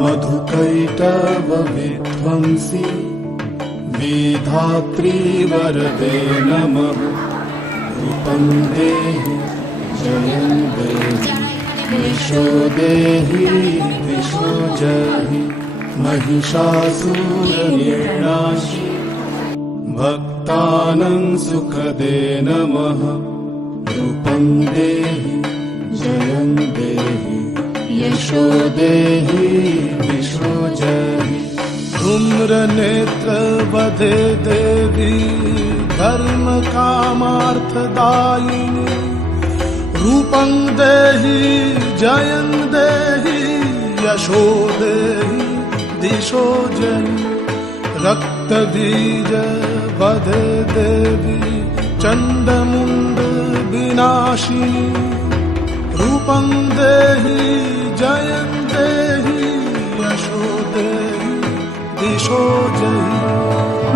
मधुकैटभ विध्वंसी विधात्री वरदे नमः। रूपं देहि जयं देहि दिशो देहि दिशो जहि। महिषासुरनिर्नाशि भक्तानां सुखदे नमः। रूपं देहि जयं देहि यशो देहि दिशो जहि। धूम्रनेत्र वदे देवी धर्म कामार्थदायिनी। रूपं देहि जयं देहि यशो देहि दिशो जहि। रक्तबीज वदे देवी चण्डमुण्ड विनाशिनी। रूपं देहि जयं देहि यशो देहि दिशो जहि।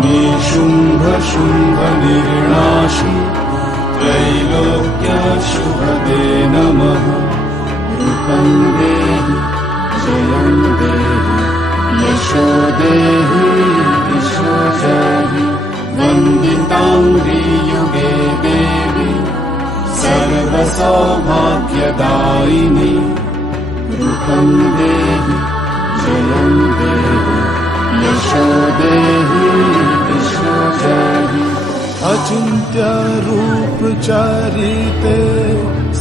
निशुम्भ शुम्भ निर्नाशि त्रैलोक्य शुभदे नमः। रूपं देहि जयं देहि यशो देहि दिशो जहि। वन्दिताङ्घ्रियुगे देवी सर्वसौभाग्यदायिनी। रूपं देहि जयं देहि यशो देहि दिशो जहि। अचिन्त्य रूप चरिते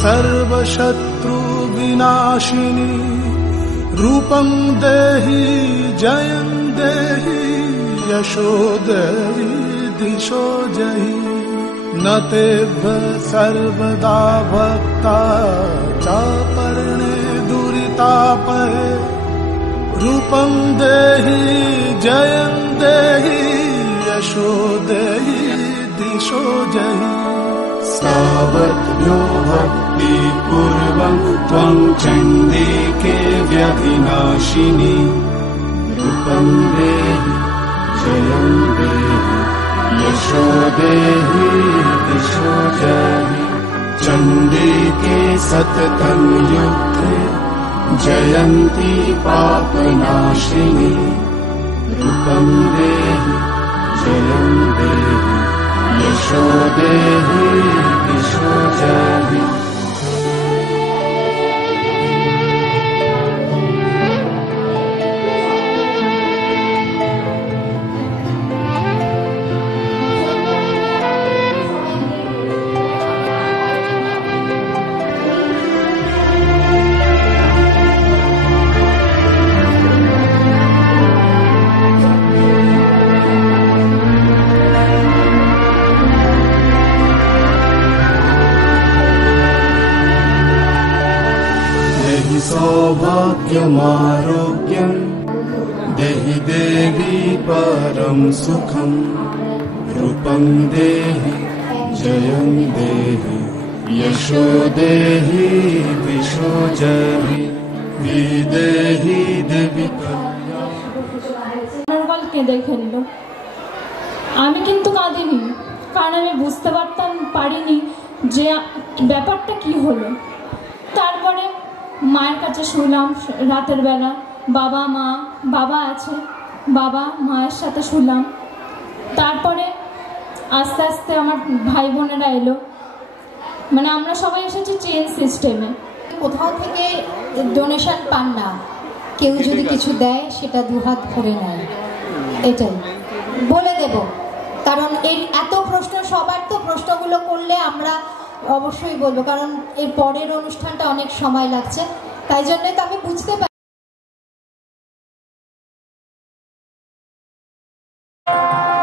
सर्वशत्रु विनाशिनी। रूपं देहि जयं देहि यशो देहि दिशो जहि। न तेभ्य सर्वदा भक्ता चापर्णे दुरितापहे। रूपं देहि जयं देहि यशो देहि दिशो जहि। सावत्यो भक्ति पूर्वं त्वं चण्डिके व्यधिनाशिनी। रूपं देहि जयं देहि यशो देहि दिशो जहि। चण्डिके सततं युद्धे जयन्ती पापनाशिनी। रूपं देहि जयं देहि यशो देहि दिशो जहि। सौभाग्यमारोग्यं देहि देवी परं सुखं। रूपं देहि जयं देहि यशो देहि दिशो जहि। विदेहि देवी নর্মাল কেঁদে ফেললো। আমি কিন্তু কাঁদিনি, কারণ আমি বুঝতে পারিনি যে ব্যাপারটা কি হলো। তারপরে মায়ের কাছে শুনলাম রাতের বেলা, বাবা আছে, বাবা মায়ের সাথে শুনলাম। তারপরে আস্তে আস্তে আমার ভাই বোনেরা এলো, মানে আমরা সবাই এসেছি চেন সিস্টেমে। কোথাও থেকে ডোনেশন পান না, কেউ যদি কিছু দেয় সেটা দুহাত ভরে নেয়, এটাই বলে দেব। কারণ এই এত প্রশ্ন, সবার তো প্রশ্নগুলো করলে আমরা অবশ্যই বলবো, কারণ এর পরের অনুষ্ঠানটা অনেক সময় লাগছে, তাই জন্যই তো আমি বুঝতে পারি। Oh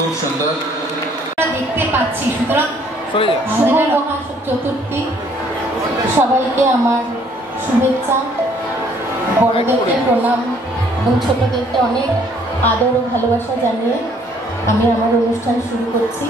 খুব সুন্দর দেখতে পাচ্ছি। সুতরাং শুভ মহা চতুর্থী, সবাইকে আমার শুভেচ্ছা, বড়দেরকে প্রণাম এবং ছোটদেরকে অনেক আদর ও ভালোবাসা জানিয়ে আমি আমার অনুষ্ঠান শুরু করছি।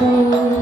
Thank you.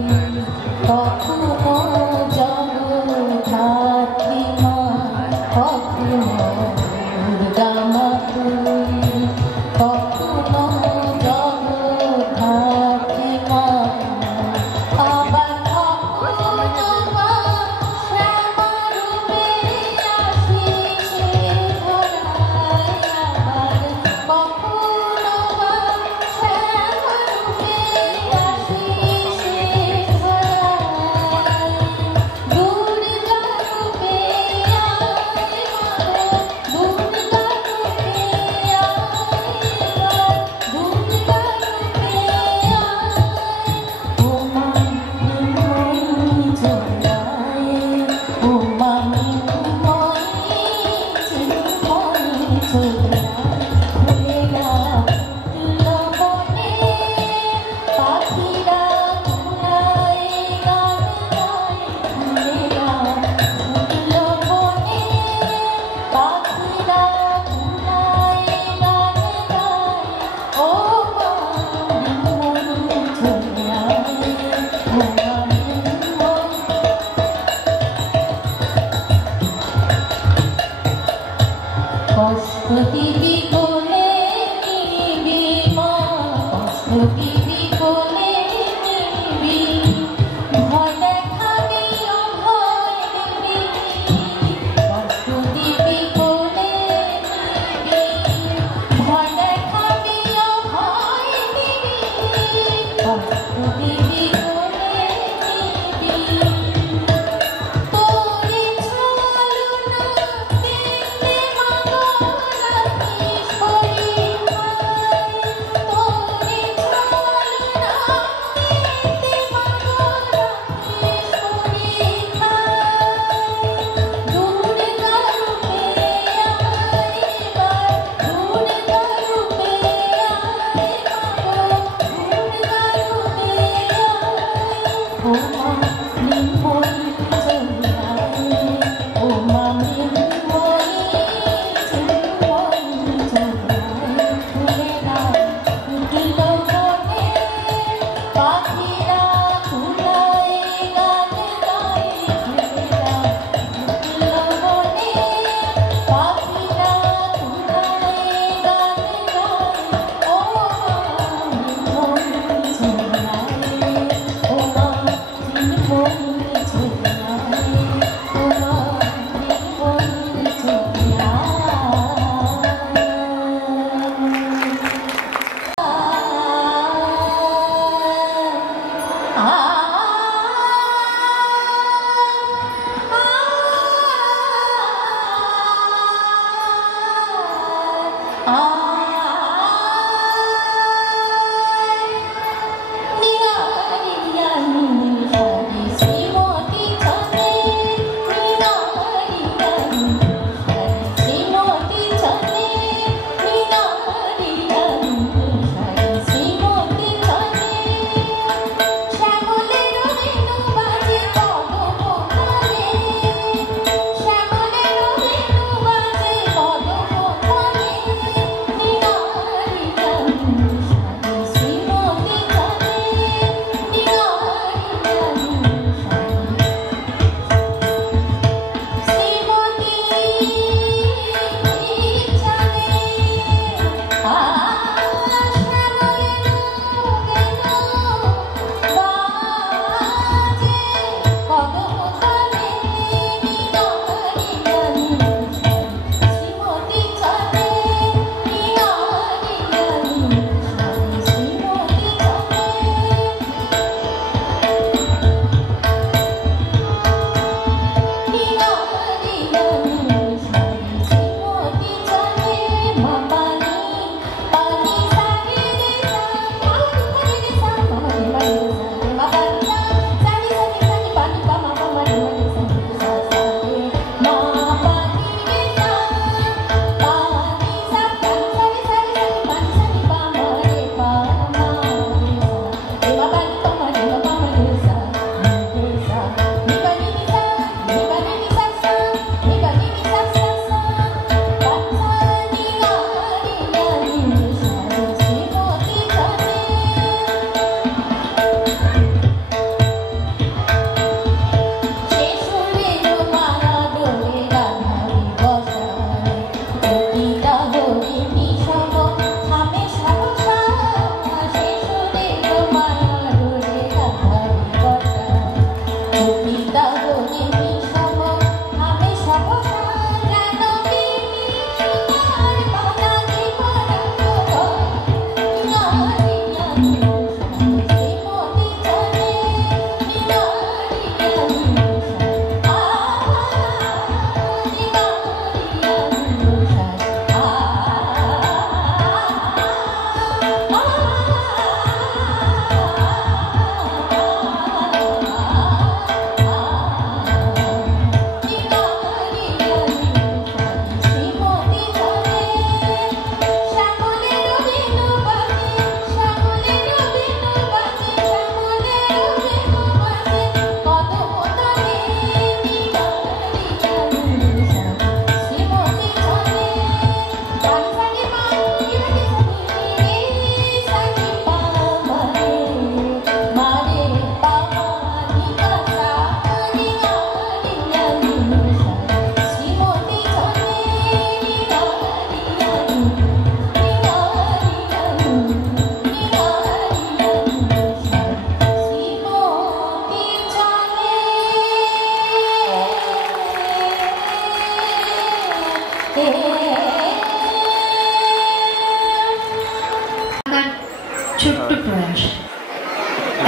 ছোট্ট প্রয়াস,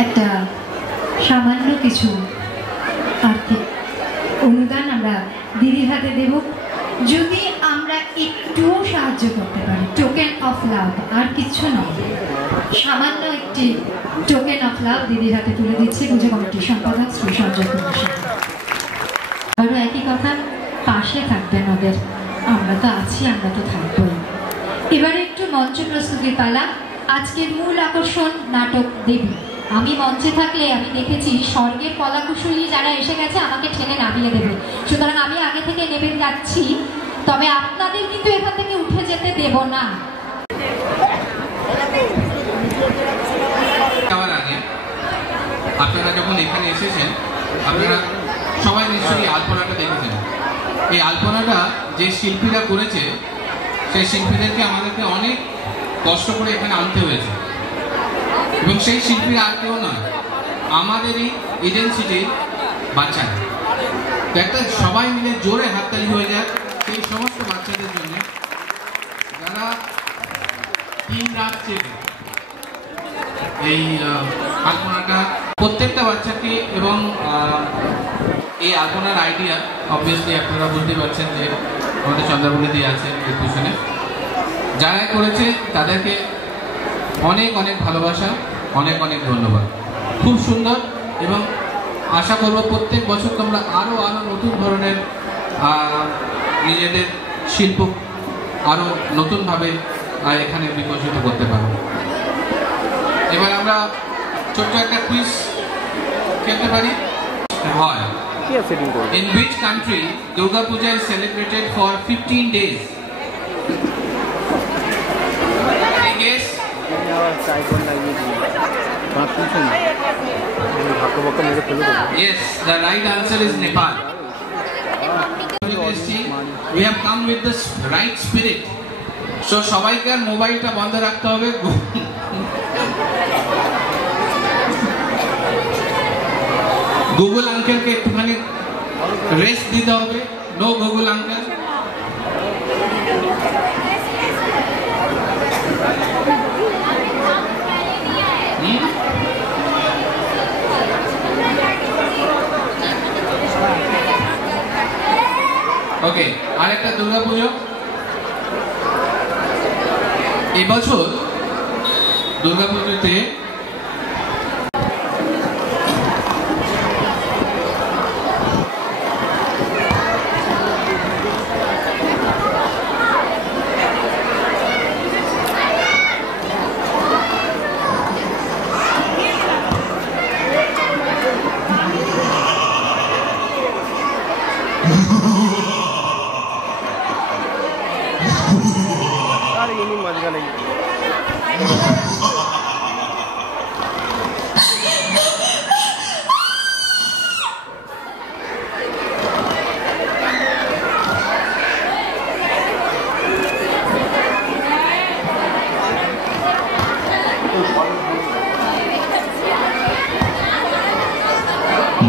একটা সামান্য কিছু আর্থিক অনুদান আমরা দিদির হাতে দেব। যদি আমরা একটুও সাহায্য করতে পারি, টোকেন অফ লাভ, আর কিছু নয়, সামান্য একটি টোকেন অফ লাভ দিদির হাতে তুলে দিচ্ছে পুজো কমিটির সম্পাদক শ্রী সঞ্জয় কুমার সিং। আরও একই কথা, পাশে থাকবেন ওদের, আমরা তো আছি, আমরা তো থাকবোই। এবারে একটু মঞ্চ প্রস্তুতির পালা। আজকের মূল আকর্ষণ নাটক দেবী। আমি মঞ্চে থাকলে আমি দেখেছি স্বর্গের কলাকুশলী যারা এসে গেছে আমাকে ঠেলে নামিয়ে দেবে, সুতরাং আমি আগে থেকে নেমে যাচ্ছি, তবে আপনাদের কিন্তু এখান থেকে উঠে যেতে দেব না। যাওয়ার আগে আপনারা যখন এখানে এসেছেন, আপনারা সবাই নিশ্চয়ই আলপনাটা দেখেছেন। এই আলপনাটা যে শিল্পীরা করেছে, সেই শিল্পীদেরকে আমাদেরকে অনেক কষ্ট করে এখানে আনতে হয়েছে, এবং সেই শিল্পীরা আর কেউ নয়, আমাদেরই এজেন্সিটির বাচ্চারা। তো একটা সবাই মিলে জোরে হাততালি হয়ে যায় সেই সমস্ত বাচ্চাদের জন্য যারা দিন রাত চেপে এই আলপনাটা প্রত্যেকটা বাচ্চাকে, এবং এই আলপনার আইডিয়া অবভিয়াসলি আপনারা বুঝতে পারছেন যে আমাদের চন্দ্রাবলী দিয়ে আছে এর পিছনে। যারা করেছে তাদেরকে অনেক অনেক ভালোবাসা, অনেক অনেক ধন্যবাদ। খুব সুন্দর, এবং আশা করব প্রত্যেক বছর তোমরা আরও নতুন ধরনের নিজেদের শিল্প আরও নতুনভাবে এখানে বিকশিত করতে পারো। এবার আমরা ছোট্ট একটা কুইজ খেলতে পারি। হয় In which country Durga Puja is celebrated for 15 days? Any guess? Yes, the right answer is Nepal. We have come with the right spirit. So সবাইকে আর মোবাইলটা বন্ধ রাখতে হবে। গুগল আঙ্কেলকে একটুখানি রেস্ট দিতে হবে। No Google uncle. ওকে, আরেকটা দুর্গাপুজো। এবছর দুর্গাপুজোতে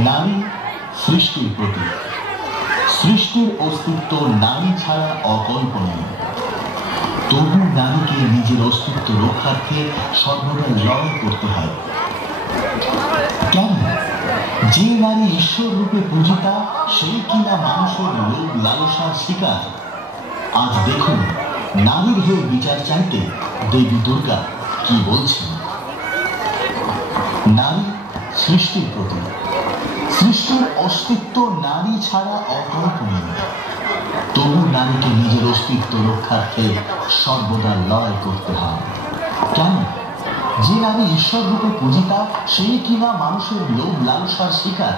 নারী সৃষ্টির প্রতীক। সৃষ্টির অস্তিত্ব নারী ছাড়া অকল্পনীয়। তবু নারীকে নিজের অস্তিত্ব রক্ষার্থে সর্বদা লড়াই করতে হয়। কেন? যে নারী ঈশ্বর রূপে পূজিতা, সেই কিনা মানুষের লোভ লালসার শিকার। আজ দেখুন নারীর হয়ে বিচার চাইতে দেবী দুর্গা কি বলছেন। নারী সৃষ্টির প্রতীক। সৃষ্টির অস্তিত্ব নারী ছাড়া অকল্পনীয়। তবু নারীকে নিজের অস্তিত্ব রক্ষার্থে সর্বদা লড়াই করতে হয়। কেন? যে নারী ঈশ্বর রূপে পূজিতা, সেই কিনা মানুষের লোভ লালসার শিকার।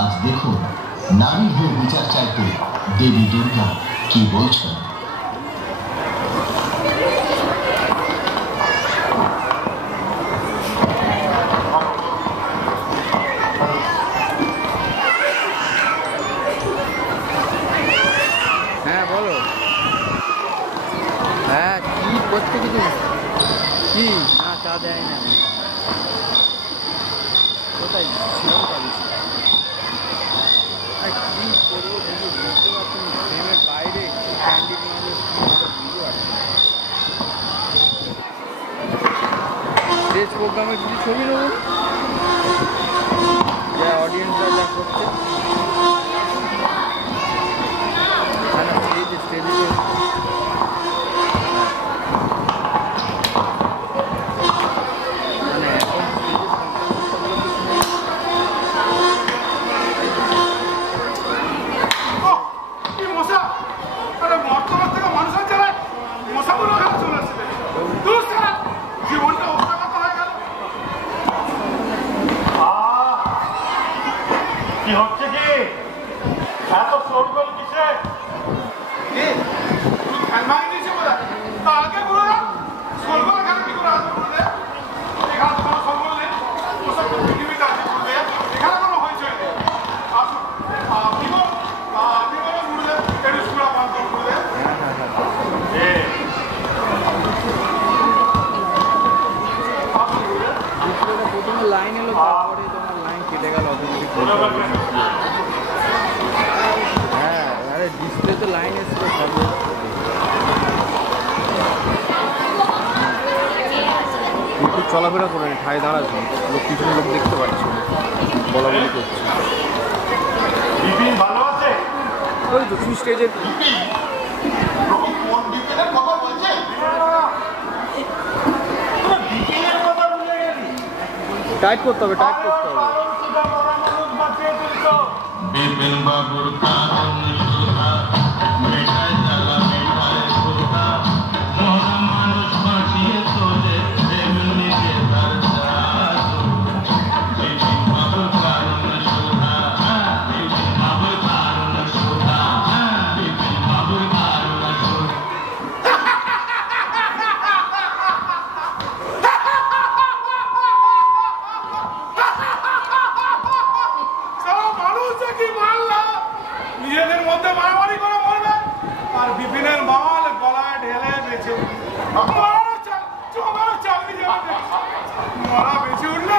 আজ দেখুন নারীর হয়ে বিচার চাইতে দেবী দুর্গা কি বলছেন। প্রোগ্রামে কিছু ছবি নেব, যা অডিয়েন্সরা যা করছে স্টেজে মানে এখন কি হচ্ছে কি এত শোরগোল কিসে? ফ্যান ভাঙিয়ে দিয়েছে বোধ হয়। তা আগে বলে না শোরগোল এখানে কি করে আসবে বলতে? এখানে কোনো শোরগোল নেই, ওসব পৃথিবীতে আছে বলতে। এখানে কোনো হইচই নেই। আসুন আপনি বলো গুরুদেব, একটু সুরা বন্ধ গুরুদেব। প্রথমে লাইন এলো, তারপরে তোমার লাইন কেটে গেল অটোমেটিক। হ্যাঁ, আরে ডিসপ্লেতে লাইন এসেছিল সব। একটু চলাফেরা করে নি, ঠায় দাঁড়াচ্ছে, লোক পিছনে লোক দেখতে পাচ্ছে, বলা বলি করছে। ভালো আছে ওই তো স্টেজের কোন বিপিনের কথা বলছে? টাইট করতে হবে, টাইট করতে হবে। বিপিন বাবুর কারণ সুধা মেটায় জ্বালা মেটায় সুধা মরা মানুষ বাঁচিয়ে তোলে এমনিতে তার জাদু। বিপিন বাবুর কারণ সুধা, বিপিন বাবুর কারণ সুধা, বিপিন বাবুর কারণ সুধা। নিজেদের মধ্যে মারামারি করে মরবে আর বিপিনের মাল গলায় ঢেলে বেঁচে চাকরি যাবে। মরা বেঁচে উঠলে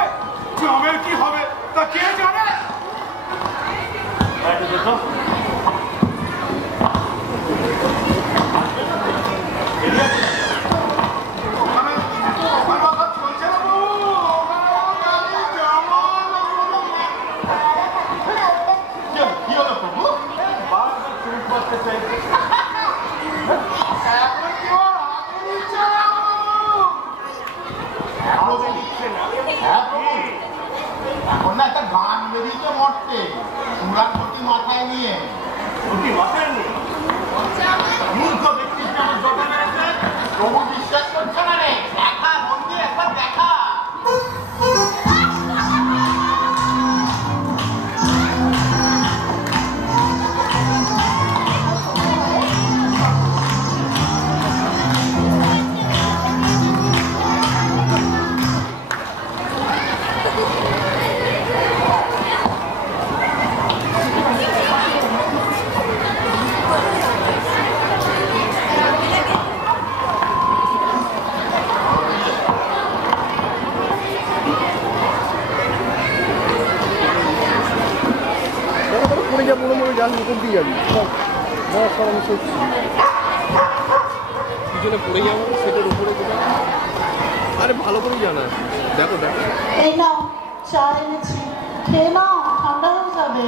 জমের কি হবে তা কে জানে। এখন না একটা গান বেরিয়েছে মরতে সুরার প্রতি মাথায় নিয়ে মাথায় নিয়ে মূর্খ ব্যক্তির যেমন জটা মেরেছে প্রভু বিশ্বাস করছে না রে। দেখা বন্ধু একবার দেখা। কোনটি যাবি আমি সত্যি পিছনে পড়ে যাবো সেটার উপরে কোথাও। আরে ভালো করেই জানা আছে, দেখো দেখো। এই নাও চা এনেছি, খেয়ে নাও, ঠান্ডা হয়ে যাবে।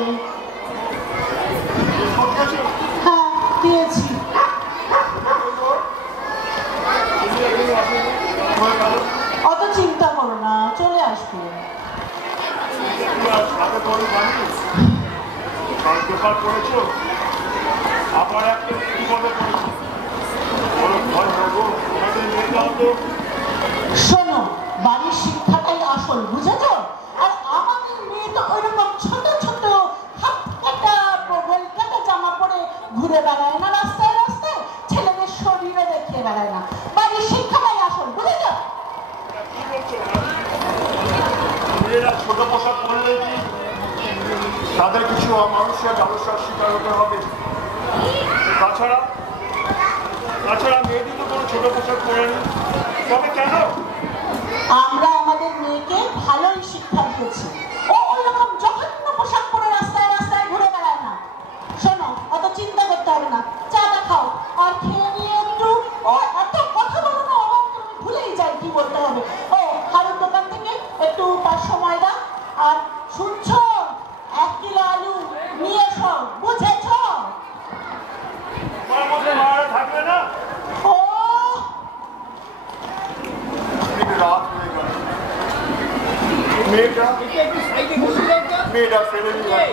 হ্যাঁ দিয়েছি। অত চিন্তা করো না, চলে আসবে। পেপার পড়েছো আবার একটা বিপদে পড়েছো। শোনো, বাড়ির শিক্ষাটাই আসল, বুঝেছো? আর আমাদের মেয়ে তো ওইরকম ছোট ছোট হাত কাটা প্রবল কাটা জামা পরে ঘুরে বেড়ায় না রাস্তায় রাস্তায়, ছেলেদের শরীরে দেখিয়ে বেড়ায় না। বাড়ির শিক্ষাটাই আসল, বুঝেছো? মেয়েরা ছোট পোশাক পরলে কি তাদের কিছু মানুষের ব্যবসার শিকার হতে হবে? তাছাড়া মেয়েদের তো কোনো ছোট পোশাক পরেনি, তবে কেন? আমরা আমাদের মেয়েকে ভালোই শিক্ষা দিয়েছি। ও ওইরকম জঘন্য পোশাক পরে রাস্তায় রাস্তায় ঘুরে বেড়ায় না। শোনো, অত চিন্তা করতে হবে না, চাটা খাও আর খেয়ে নিয়ে একটু। ও এত কথা বলো না, আমি ভুলেই যাই কি বলতে হবে। ও হারুর দোকান থেকে একটু 500 ময়দা আর শুনছো 1 কিলো আলু নিয়ে এসো, বুঝেছো? থাকবে না। ও রাত হয়ে গেল, মেয়েটা ফেলে দিয়ে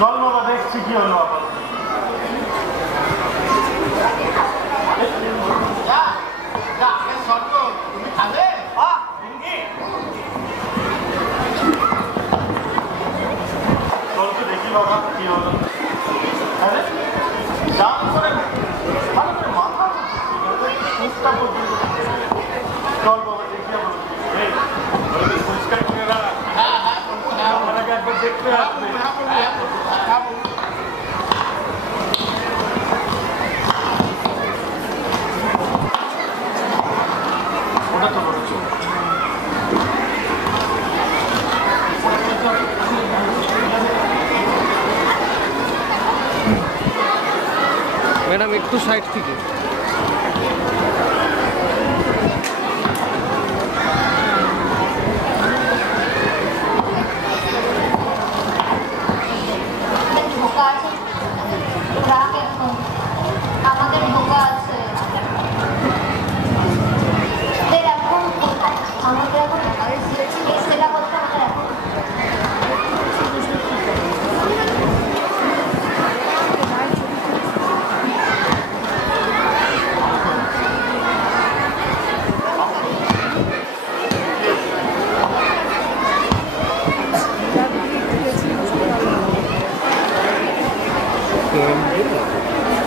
জন্মটা দেখছি কি হলো আবার। তুমি খাবে? চল তো দেখি বাবা কি হলো। আরে জাম করে ভালো করে মাথা চেষ্টা করছি। চল বাবা দেখি আবার। পরিষ্কার করে রাখ। আমার আগে একবার দেখতে আসবে। ওটা ম্যাডাম একটু সাইড থেকে। আমাদের ঢোকা আছে, আমাদের এখন সেটা করতে আমাদের এখন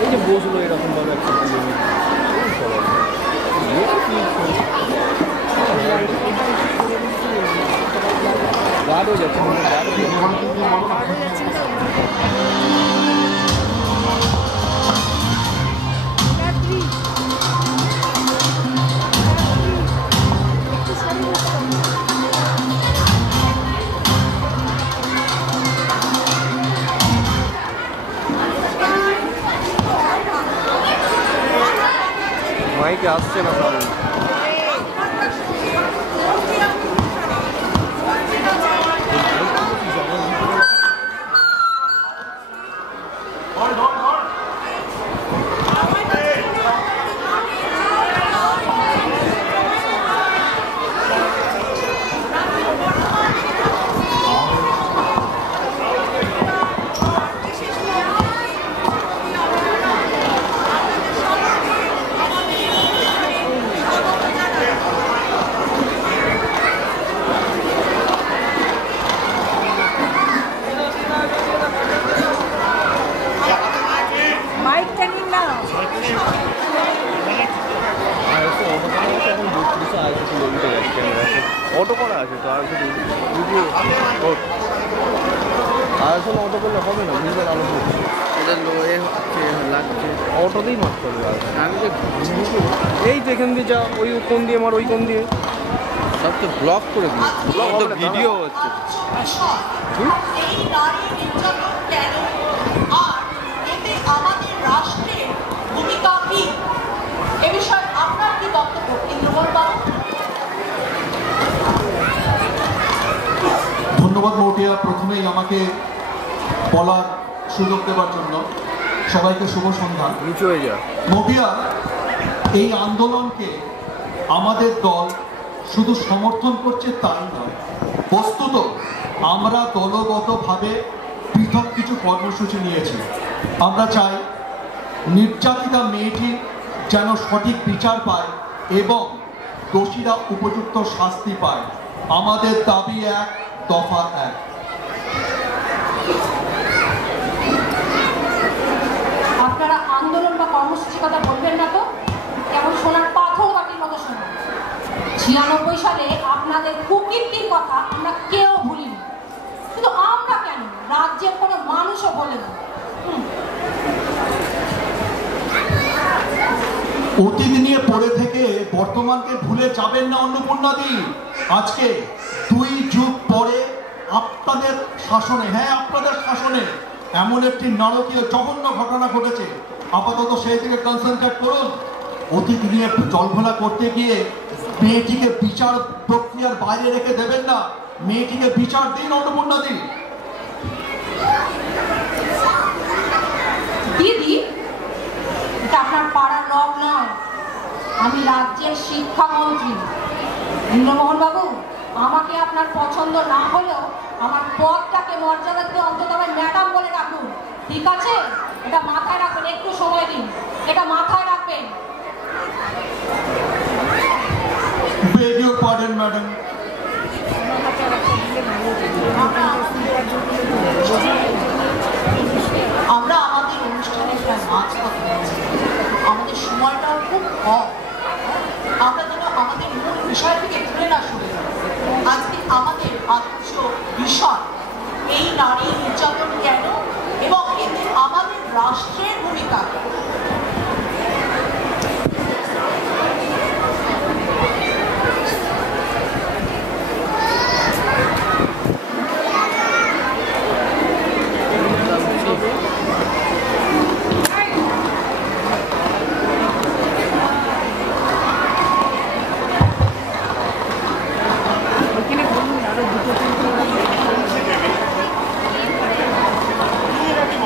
এই যে বসলো এরকম ভাবে একটা গাঢ় যাচ্ছে মাইকে আসছে না সাউন্ড। অটো করা আছে তো, আর শুধু ভিডিও আর শুধু অটো করলে হবে না, ভিজুয়াল আলো হচ্ছে এটা লোয়ে হচ্ছে লাগছে, অটোতেই মারতে হবে। আমি যে এই তো এখান দিয়ে যা, ওই কোন দিয়ে মার, ওই কোন দিয়ে সব তো ব্লক করে দিই, ব্লক তো ভিডিও হচ্ছে। আমাদের রাষ্ট্রের ভূমিকা কি, এ বিষয়ে আপনার কি বক্তব্য ইন্দ্রমোহন বাবু? ধন্যবাদ মৌপিয়া, প্রথমেই আমাকে বলার সুযোগ দেওয়ার জন্য। সবাইকে শুভ সন্ধ্যা। নিচু হয়ে যা। মৌপিয়া, এই আন্দোলনকে আমাদের দল শুধু সমর্থন করছে তাই নয়, বস্তুত আমরা দলগতভাবে পৃথক কিছু কর্মসূচি নিয়েছি। আমরা চাই নির্যাতিতা মেয়েটি যেন সঠিক বিচার পায় এবং দোষীরা উপযুক্ত শাস্তি পায়। আমাদের দাবি এক, দফা এক। আপনারা আন্দোলন বা কর্মসূচির কথা বলবেন না তো, কেমন সোনার পাথর বাটির মতো শোনা। 96 সালে আপনাদের কুকীর্তির কথা আমরা কেউ ভুলিনি, কিন্তু আমরা কেন, রাজ্যের কোনো মানুষও বলে না। অতীত নিয়ে পড়ে থেকে বর্তমানকে ভুলে যাবেন না অন্নপূর্ণাদি। আজকে 2 যুগ পরে আপনাদের শাসনে, হ্যাঁ আপনাদের শাসনে এমন একটি নারকীয় জঘন্য ঘটনা ঘটেছে। আপাতত সেই দিকে কনসেন্ট্রেট করুন। অতীত নিয়ে জলঘোলা করতে গিয়ে মেয়েটিকে বিচার প্রক্রিয়ার বাইরে রেখে দেবেন না। মেয়েটিকে বিচার দিন অন্নপূর্ণাদি। দিদি, এটা আপনার পাড়ার রব নয়, আমি রাজ্যের শিক্ষামন্ত্রী। ইন্দ্রমোহন বাবু, আমাকে আপনার পছন্দ না হলেও আমার পদটাকে মর্যাদা দিয়ে অন্তত আমার ম্যাডাম বলে রাখুন, ঠিক আছে? এটা মাথায় রাখবেন, একটু সময় দিন, এটা মাথায় রাখবেন। Beg your pardon, madam. আমরা আমাদের অনুষ্ঠানে প্রায় মাঝপথে আছি, আমাদের সময়টাও খুব কম। আমরা যেন আমাদের মূল বিষয় থেকে দূরে না সরে যাই। আজকে আমাদের আলোচ্য বিষয় এই নারী নির্যাতন কেন এবং এতে আমাদের রাষ্ট্রের ভূমিকা।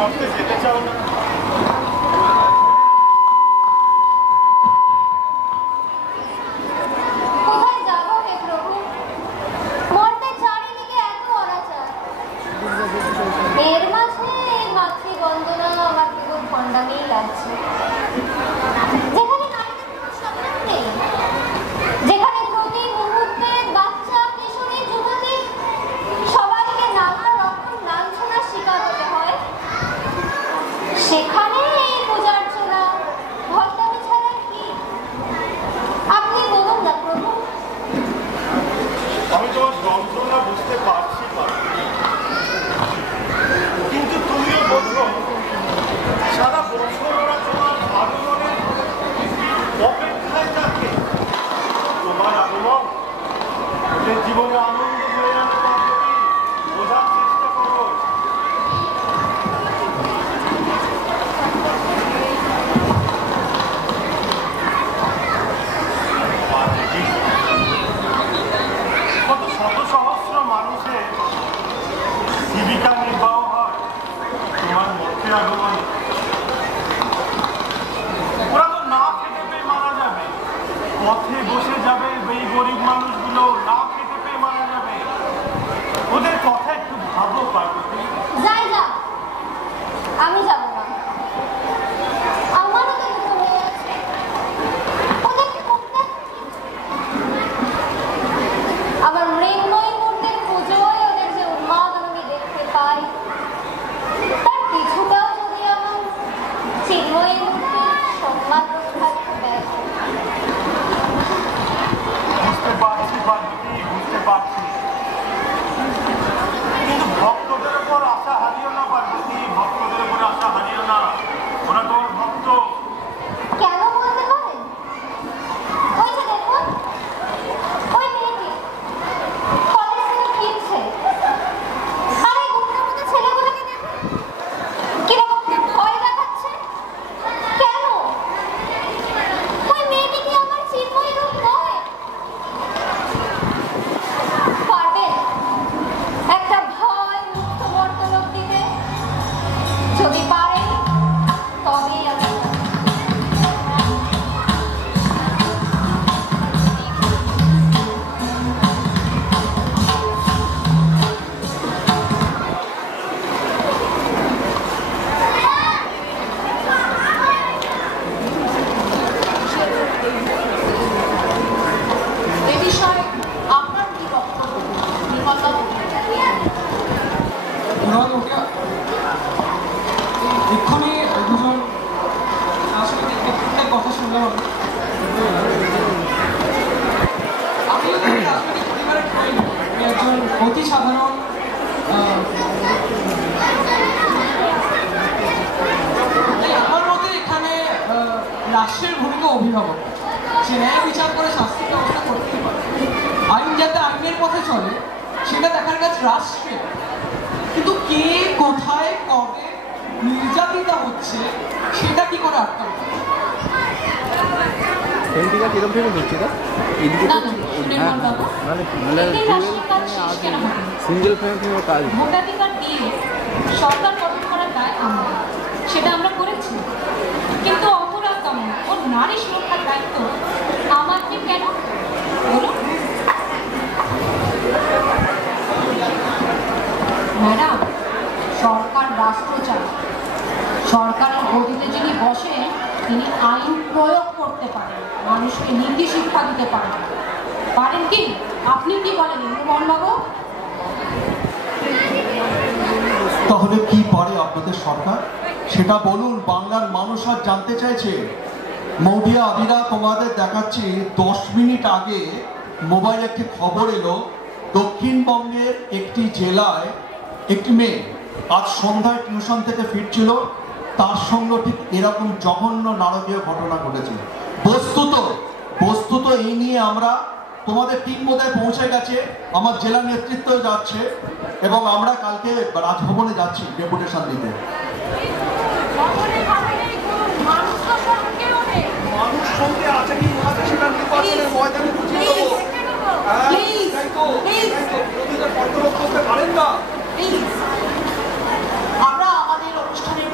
মরতে যেতে চাও না? কোথায় যাব হে প্রভু? মরতে চারিদিকে এত অনাচার, এর মাঝে এই মাতৃবন্দনা আমার কেবল ভণ্ডামিই লাগছে। যেখানে নারীদের কোনো সম্মান নেই, যেখানে প্রতি মুহূর্তে বাচ্চা, কিশোরী, যুবতী সবাইকে নানা রকম লাঞ্ছনার শিকার হতে হয়, সেখানে এই পূজার্চনা ভণ্ডামি ছাড়া কি? আপনি বলুন না প্রভু। আমি তোমার যন্ত্রণা বুঝতে পারছি, কিন্তু তুমিও বোঝো সারা বছর ওরা তোমার আগমনের অপেক্ষায় থাকে। তোমার আগমন ওদের জীবনে আনন্দ হয়ে আনে, তা তুমি বোঝার চেষ্টা করো। কত শত সহস্র মানুষের জীবিকা নির্বাহ হয় তোমার মধ্যে আগমনে। ওরা তো না খেতে পেয়ে মারা যাবে, পথে বসে যাবে, এই গরিব মানুষগুলো না খেতে পেয়ে মারা যাবে। ওদের কথা একটু ভাবো পার্বতী। যাই যা, আমি যাব না। আমারও তো দুটো হয়ে আছে, ওদেরকে করতে আবার মৃন্ময়ী মূর্তির পুজোয় ওদের যে উন্মাদন আমি দেখতে পাই, তার কিছুটাও যদি আমার চিন্ময়ী মূর্তির সম্মান রক্ষার্থে ব্যয় হয়। বুঝতে পারছি পার্বতী, বুঝতে পারছি, কিন্তু ভক্তদের উপর আশা হারিও না পার্বতী, ভক্তদের উপর আশা হারিও না। ওরা তোমার ভক্ত। কেন বলতে পারেন? ওই যে দেখুন, ওই মেয়েটি কলেজ থেকে ফিরছে, আর এই গুন্ডার মতো ছেলেগুলোকে দেখুন কিরকম ভয় দেখাচ্ছে। কেন? ওই মেয়েটি কি আমার চিন্ময়ী রূপ নয়? পারবেন একটা ভয় মুক্ত বর্তমান দিতে? যদি পারেন তবেই আমি এ বিষয়ে আপনার কি বক্তব্য নির্মলবাবু? এক্ষুনি দুজন সাংস্কৃতিক ব্যক্তিত্বের কথা শুনলাম। আমি রাজনৈতিক পরিবারের নই, আমি একজন অতি সাধারণ আমার মতে এখানে রাষ্ট্রের ভূমিকা অভিভাবক, সে ন্যায় বিচার করে শাস্তির ব্যবস্থা করতেই পারে। আইন যাতে আইনের পথে চলে সেটা দেখার কাজ রাষ্ট্রের, কিন্তু কে কোথায় কবে নির্যাতিতা হচ্ছে সেটা কি করে আটকাবে? পেন্টিংটা কিরম থেকে ধরছি না এদিকে সিঙ্গেল ফ্রেম থেকে কাজ ভোটাধিকার দিয়ে সরকার গঠন করার দায় আমরা, সেটা আমরা করেছি। কিন্তু অপরাধ দমন ও নারী সুরক্ষার দায়িত্ব আমাকে কেন বলুন? ম্যাডাম, সরকার রাষ্ট্র চায়, সরকারের গদিতে যিনি বসেন তিনি আইন প্রয়োগ করতে পারেন, মানুষকে নীতি শিক্ষা দিতে পারেন। পারেন কি? আপনি কি বলেন মোহনবাবু? তাহলে কি পারে আপনাদের সরকার সেটা বলুন, বাংলার মানুষ আর জানতে চাইছে। মৌডিয়া আদিরা, তোমাদের দেখাচ্ছি 10 মিনিট আগে মোবাইলে একটি খবর এলো, দক্ষিণবঙ্গের একটি জেলায় একটি মেয়ে আজ সন্ধ্যায় টিউশন থেকে ফিরছিল, তার সঙ্গে ঠিক এরকম জঘন্য নারকীয় ঘটনা ঘটেছে। বস্তুত এই নিয়ে আমরা, তোমাদের টিম বোধহয় পৌঁছে গেছে, আমার জেলা নেতৃত্ব যাচ্ছে এবং আমরা কালকে রাজভবনে যাচ্ছি ডেপুটেশন দিতে। মানুষ সঙ্গে আছে কি আছে সেটা নির্বাচনের ময়দানে বুঝিয়ে দেবো। আমরা আমাদের অনুষ্ঠানের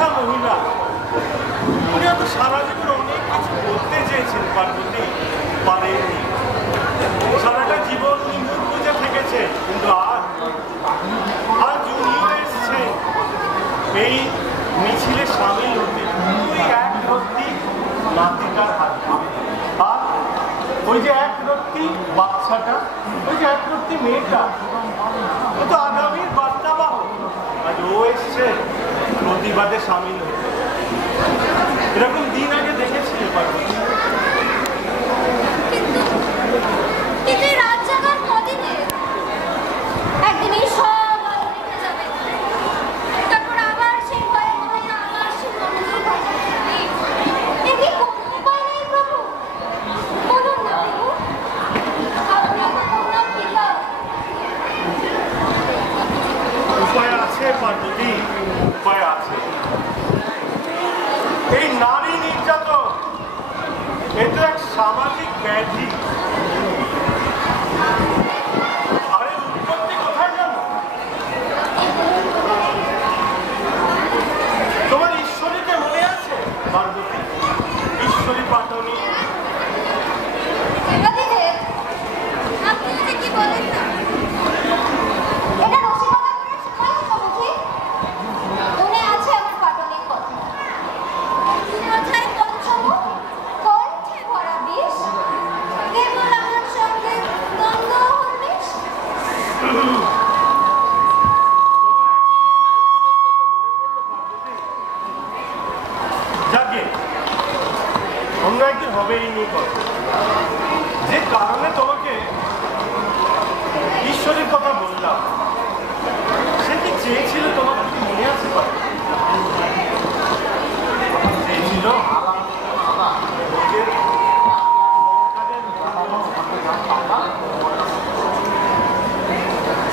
শিক্ষা মহিলা, উনি হয়তো সারা জীবন অনেক কিছু করতে চেয়েছেন, পার্বতী পারেননি। সারাটা জীবন উনি মুখ বুঝে থেকেছে, কিন্তু আজ উনিও এসছে এই মিছিলে সামিল হতে ওই এক রত্তি নাতিকার হাত ধরে। আর ওই যে এক রত্তি বাচ্চাটা, ওই যে এক রত্তি মেয়েটা, ও তো আগামীর বার্তাবাহ। আজ ও এসছে প্রতিবাদে সামিল হতে। এরকম দিন আগে দেখেছিলে পার্বতী? কিন্তু রাত জাগার কদিনে একদিনই সব আলো নিভে যাবে, তারপর আবার সেই ভয়ে ভয়ে আবার সেই মনোযোগ হয়ে যাবে। এতে কোনো উপায় নেই প্রভু, বলুন না প্রভু, আপনার করুণা পিতা। উপায় আছে পার্বতী, উপায় আছে। এই নারী নির্যাতন এটা এক সামাজিক ব্যাধি। আরে উৎপত্তি কোথায় জানো? তোমার ঈশ্বরীকে মনে আছে পার্বতী? ঈশ্বরী পাটনি। আপনি যে কি বলেন না, এটা রসিকতা করে সময় বুঝি? মনে আছে আমার পাটনের কথা, মাথায় পঞ্চমুখ, কণ্ঠে ভরা বিষ, কেবল আমার সঙ্গে দ্বন্দ্ব হরনিস। যাকে অন্য একদিন হবে এই নিয়ে কথা। যে কারণে তোমাকে ঈশ্বরের কথা বললাম, সে কি চেয়েছিল তোমার কি মনে আছে? চেয়েছিল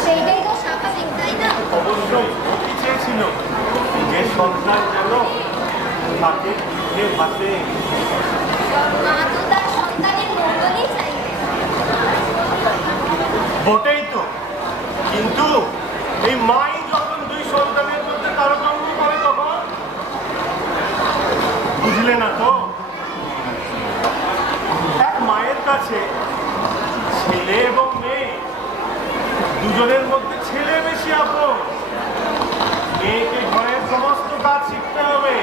সেইটাই তো স্বাভাবিক, তাই না? অবশ্যই কি চেয়েছিল যে সন্তান যেন তাকে দুধে ভাতে। মা তো তার সন্তানের মঙ্গলই চাইবে। বটেই তো, কিন্তু এই মাই যখন দুই সন্তানের মধ্যে তারতম্য করে তখন বুঝলে না তো? এক মায়ের কাছে ছেলে এবং মেয়ে দুজনের মধ্যে ছেলে বেশি আপন। মেয়েকে ঘরের সমস্ত কাজ শিখতে হবে,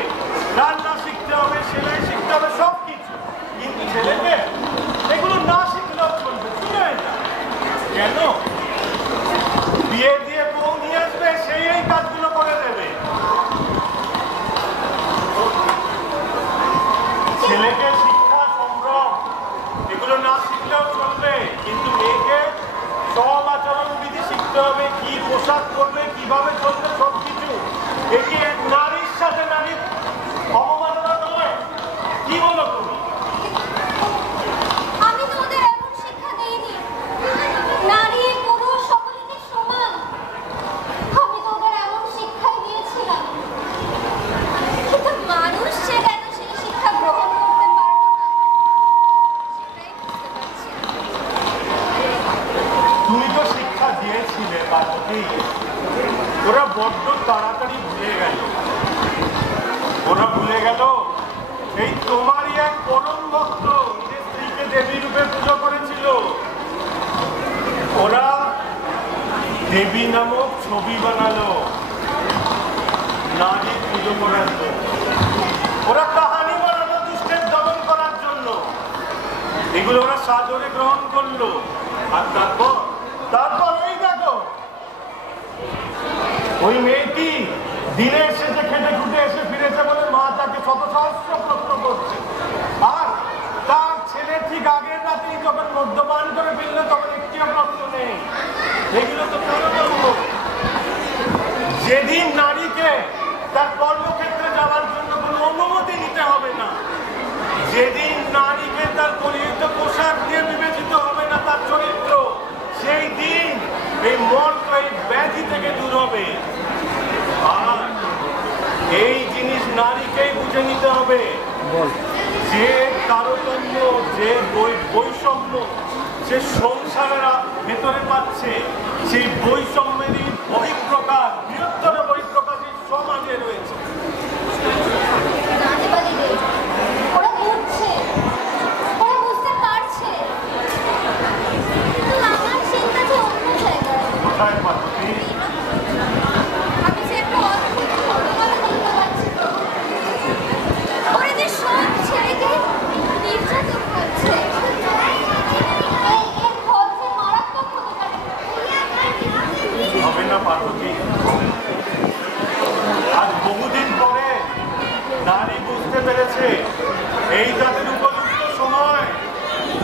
রান্না শিখতে হবে, সেলাই শিখতে হবে, সব কিছু। কিন্তু ছেলেকে এগুলো না শিখলেও চলবে। কেন? বিয়ে দিয়ে বউ নিয়ে আসবে, সেই এই কাজগুলো করে দেবে। ছেলেকে শিক্ষা সম্ভ্রম এগুলো না শিখলেও চলবে, কিন্তু মেয়েকে সব আচরণ বিধি শিখতে হবে। কি পোশাক পরবে, কিভাবে চলবে, সবকিছু। এটি এক নারীর সাথে নারীর অবমাননা নয়? কি বলো তুমি? আমি তো ওদের এমন শিক্ষা দেইনি, নারী পুরুষ সকলকে সমান। আমি তো ওদের এমন শিক্ষাই দিয়েছিলাম, কিন্তু মানুষ সে কেন সেই শিক্ষা গ্রহণ করতে পারলো না, সেটাই বুঝতে পারছি না। তুমি তো শিক্ষা দিয়েছিলে পার্বতী, ওরা বড্ড তাড়াতাড়ি ভুলে গেল। ওরা ভুলে গেল এই তোমারই এক পরম ভক্ত নিজের স্ত্রীকে দেবী রূপে পুজো করেছিল। ওরা দেবী নামক ছবি বানালো নারী পুজো করার জন্য। ওরা কাহানি বানালো দুষ্টের দমন করার জন্য। এগুলো ওরা সাদরে গ্রহণ করলো। আর তারপর ওই দেখো, ওই মেয়েটি দিনের শেষে খেটে খুটে এসে ফিরেছে বলে মা তাকে শত সহস্র প্রশ্ন করছে। আর তার ছেলে ঠিক আগের রাতেই যখন মদ্যপান করে ফেললো তখন একটিও প্রশ্ন নেই। এগুলো তো কর্ম। যেদিন নারীকে তার কর্মক্ষেত্রে যাওয়ার জন্য কোনো অনুমতি নিতে হবে না, যেদিন নারীকে তার পরিহিত পোশাক দিয়ে বিবেচিত হবে না তার চরিত্র, সেই দিন এই মর্ত এই ব্যাধি থেকে দূর হবে। আর এই জিনিস নারীকেই বুঝে নিতে হবে যে তারতম্য, যে বৈষম্য সে সংসারের ভেতরে পাচ্ছে, সেই বৈষম্যেরই বহিঃপ্রকাশ, বৃহত্তর বহিঃপ্রকাশ সমাজে রয়েছে। নারী বুঝতে পেরেছে এই তাদের উপযুক্ত সময়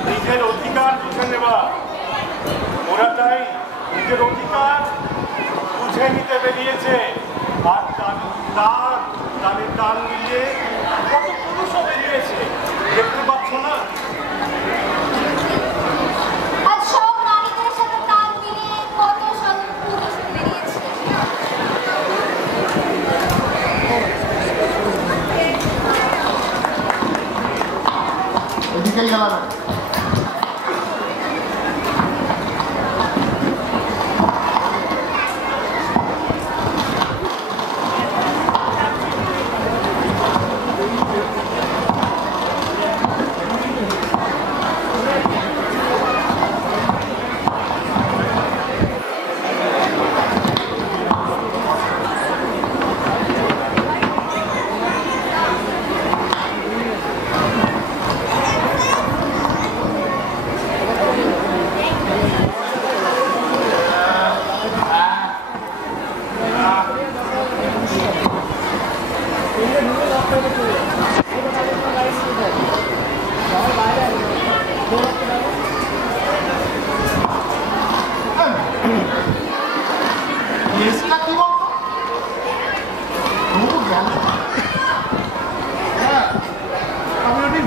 নিজের অধিকার বুঝে নেওয়া। ওরা তাই নিজের অধিকার বুঝে নিতে বেরিয়েছে। আর তাদের তাল মিলিয়ে কত পুরুষও বেরিয়েছে, দেখতে পাচ্ছ না? আজ সব নারীদের সাথে তাল মিলিয়ে কত সব পুরুষ বেরিয়েছে। এদিকেই গেলাম।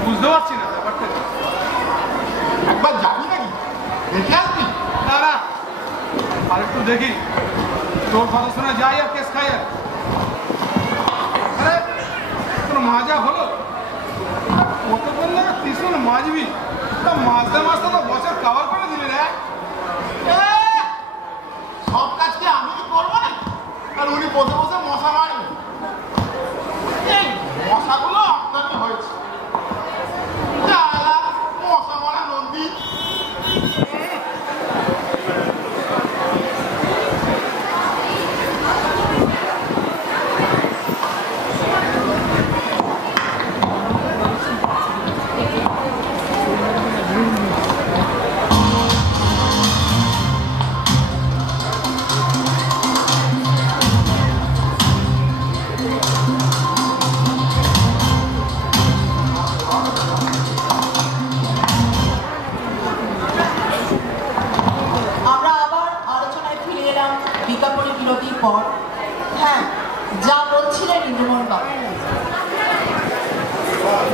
বুঝতে পারছি না ব্যাপারটা। একবার যাবি নাকি দেখে আসবি? না না, আর একটু দেখি তোর কথা শোনা যাই আর কেস খাই। আরে কোনো মাজা হলো কত বললে ত্রিশুল মাজবি, তা মাজতে মাজতে তো বছর কাভার করে দিলি রে। সব কাজ কি আমি করবো না? আর উনি বসে বসে মশা মারবে। এই মশাগুলো আপনারই হয়েছে। মশা মারা নন্দী।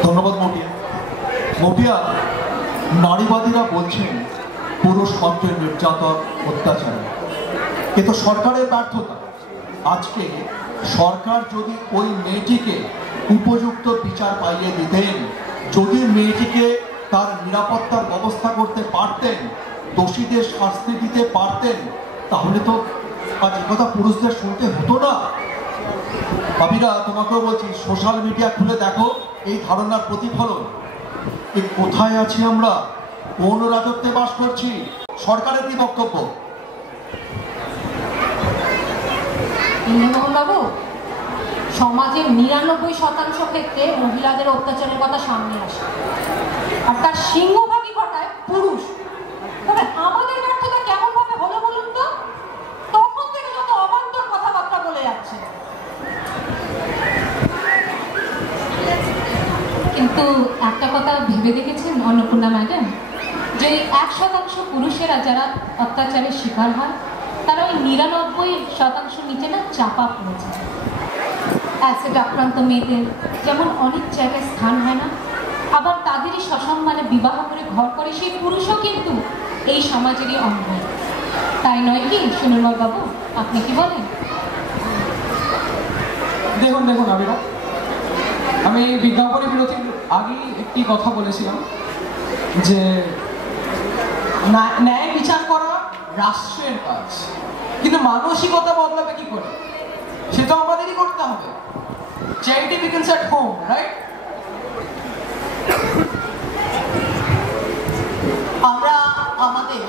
ধন্যবাদ মটিয়া। মটিয়া, নারীবাদীরা বলছেন পুরুষ মাত্রের নির্যাতন অত্যাচার, এ তো সরকারের ব্যর্থতা। আজকে সরকার যদি ওই মেয়েটিকে উপযুক্ত বিচার পাইয়ে দিতেন, যদি মেয়েটিকে তার নিরাপত্তার ব্যবস্থা করতে পারতেন, দোষীদের শাস্তি দিতে পারতেন, তাহলে তো আজ কথা পুরুষদের শুনতে হতো না। ভাবিরা, তোমাকেও বলছি, সোশ্যাল মিডিয়া খুলে দেখো এই ধারণার প্রতিফলন। এই কোথায় আছি আমরা? কোন রাজত্বে বাস করছি? সরকারের কি বক্তব্য? বাবু, সমাজের ৯৯% ক্ষেত্রে মহিলাদের অত্যাচারের কথা সামনে আসে, আর তার সিংহভাগই ঘটায় পুরুষ। তবে আমাদের ব্যর্থতা কেমন ভাবে হলো বলুন তো? তখন থেকে যত অবান্তর কথাবার্তা বলে যাচ্ছে। কিন্তু একটা কথা ভেবে দেখেছেন অন্নপূর্ণা ম্যাডাম, যে ১% পুরুষেরা যারা অত্যাচারের শিকার হয়, তারা ওই ৯৯% নিচে না চাপা পড়েছে। অ্যাসিড আক্রান্ত মেয়েদের যেমন অনেক জায়গায় স্থান হয় না, আবার তাদেরই সসম্মানে বিবাহ করে ঘর করে সেই পুরুষও কিন্তু এই সমাজেরই অঙ্গ। তাই নয় কি সুনির্মল বাবু, আপনি কি বলেন? দেখুন আবিরা, আমি বিজ্ঞাপনী বিরতির আগেই একটি কথা বলেছিলাম যে ন্যায় বিচার করা রাষ্ট্রের কাজ, কিন্তু মানসিকতা বদলাবে কি করে সেটা আমাদেরই করতে হবে। Charity begins at home, right? আমরা আমাদের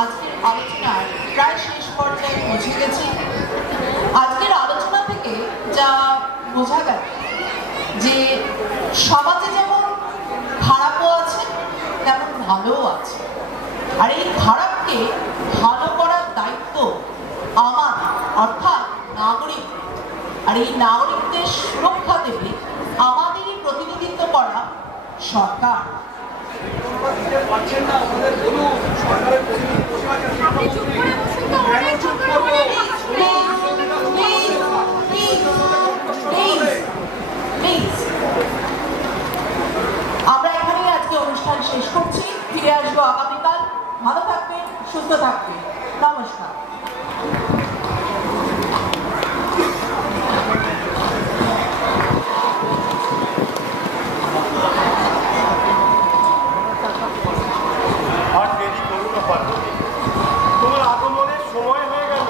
আজকের আলোচনার প্রায় শেষ পর্যায়ে পৌঁছে গেছি। আজকের আলোচনা থেকে যা বোঝা গেল যে সমাজে যেমন খারাপও আছে তেমন ভালোও আছে, আর এই খারাপকে ভালো করার দায়িত্ব আমার, অর্থাৎ নাগরিক। আর এই নাগরিকদের সুরক্ষা দেবে আমার সরকার। আমরা এখানেই আজকে অনুষ্ঠান শেষ করছি। ফিরে আসবো আগামীকাল। ভালো থাকবেন, সুস্থ থাকবেন। নমস্কার। আর দেরি করো না পার্বতী, তোমার আগমনের সময় হয়ে গেল।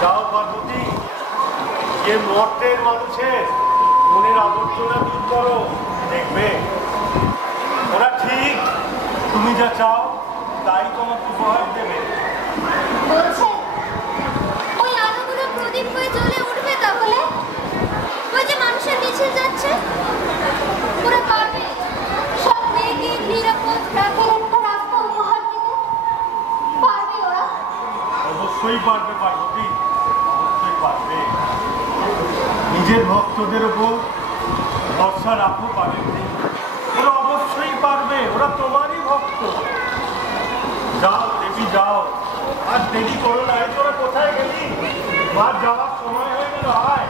যাও পার্বতী, যে মর্তের মানুষের মনের আবর্জনা দূর করো, দেখবে ওরা ঠিক তুমি যা চাও তাই তোমার উপহার দেবে। বলছেন ওই আলোগুলো প্রদীপ হয়ে জ্বলে উঠবে তাহলে? ওই যে মানুষের মিছিল যাচ্ছে, ওরা পারবে সব মেয়েকে নিরাপদ রাখার একটা রাস্তা উপহার দিতে? পারবে ওরা? অবশ্যই পারবে পার্বতী, অবশ্যই পারবে। নিজের ভক্তদের উপর ভরসা রাখো পার্বতী, ওরা অবশ্যই পারবে, ওরা তোমারই ভক্ত। যাও দেবী যাও, আর দেরি করো না। তোরা কোথায় গেলি? আর যাওয়ার সময় হয়ে গেল, আয়।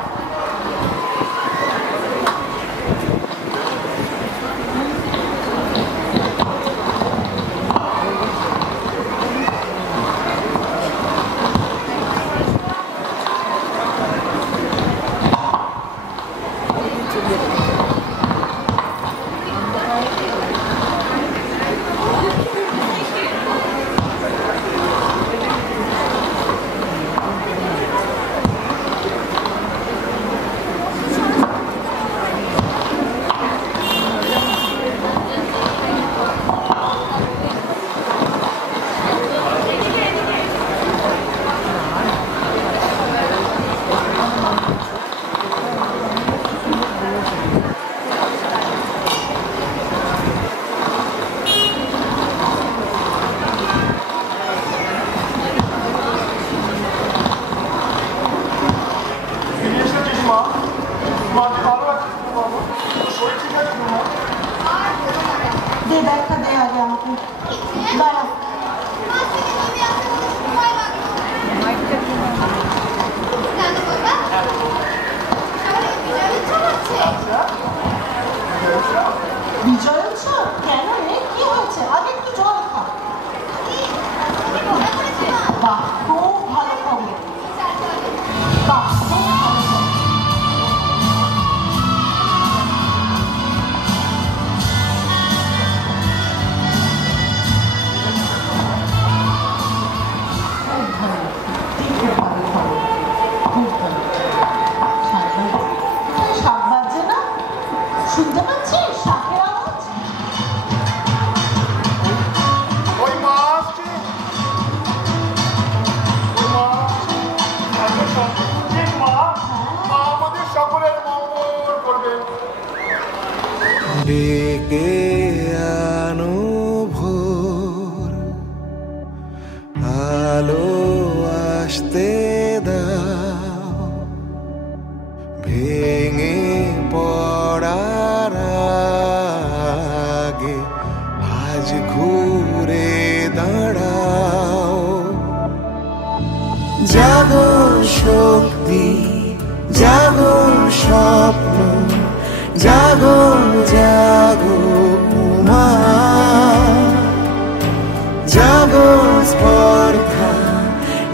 বিজয় উৎসব কেন রে? কি হয়েছে? আগে একটু জল খা। বাহ, খুব ভালো খবর। বাহ, খুব ভালো খবর। শুনতে পাচ্ছিস শাকের আওয়াজ? ওই মা আসছে, মা আমাদের সকলের মঙ্গল করবে। ডেকে আনো ভোর, আলো আসতে দাও, ভেঙে পড়ার আগে আজ ঘুরে দাঁড়াও। জাগো শক্তি, জাগো স্বপ্ন, জাগো জাগো উমা, জাগো স্পর্ধা,